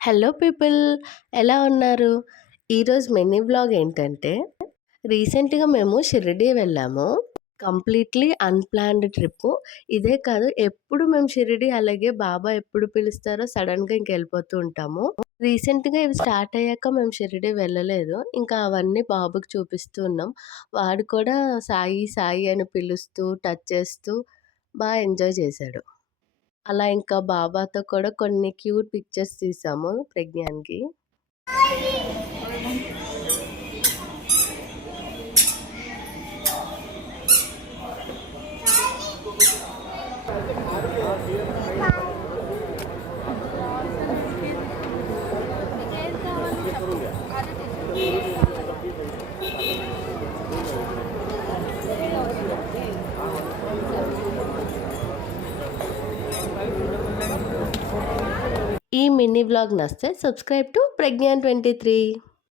Hello people, ఎలా ఉన్నారు? ఈరోజు మినీ వ్లాగ్ ఏంటంటే, రీసెంట్‌గా మేము షిరిడీ వెళ్ళాము. Completely unplanned trip. ఇదే కాదు, ఎప్పుడు మేము షిరిడీ అలాగే బాబా ఎప్పుడు పిలుస్తారో సడెన్‌గా ఇంకెళ్ళిపోతూ ఉంటాము. రీసెంట్‌గా ఇవి స్టార్ట్ అయ్యాక మేము షిరిడీ వెళ్ళలేదు. ఇంకా అవన్నీ బాబుకి చూపిస్తూ ఉన్నాం. వాడు కూడా సాయి, సాయి అని పిలుస్తూ, టచ్ చేస్తూ ఎంజాయ్ చేశాడు. అలా ఇంకా బాబాతో కూడా కొన్ని క్యూట్ పిక్చర్స్ తీసాము ప్రజ్ఞాన్‌కి. ఈ మినీ వ్లాగ్ నచ్చితే సబ్స్క్రైబ్ టు ప్రజ్ఞాన్ 23.